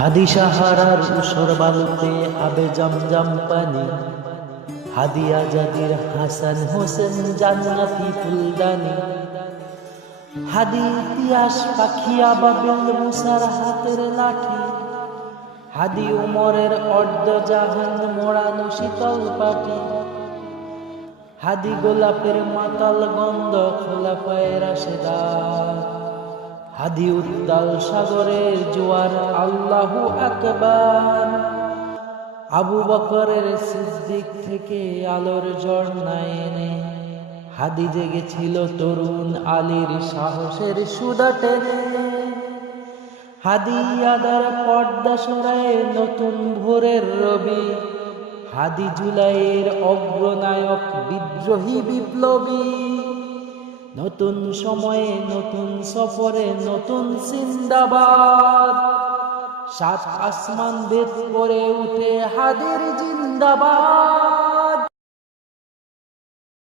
হাদি সাহারার উসর বালুতে আবে জমজম পানি, হাদি আজাদির হাসান হোসেন জান্নাতি ফুলদানি, হাদি ইতিহাস পাখি আবাবিল মুসার হাতের লাঠি, হাদি উমরের অর্ধ জাহান মোড়ানো শীতল পাটি, হাদি গোলাপের মাতাল গন্ধ খোলাফায়ে রাশেদার, হাদি উত্তাল সাগরের জোয়ার আল্লাহু আকবার। আবু বকরের সিদ্দিক থেকে আলোর ঝর্ণা এনে হাদি জেগেছিল তরুণ আলীর সাহসের সুদা টেনে। হাদি আদার পর্দা সরায়ে নতুন ভোরের রবি, হাদি জুলাইয়ের অগ্রনায়ক বিদ্রোহী বিপ্লবী। নতুন সময়ে নতুন সফরে নতুন জিন্দাবাদ, সাত আসমান ভেদ করে উঠে হাদির জিন্দাবাদ।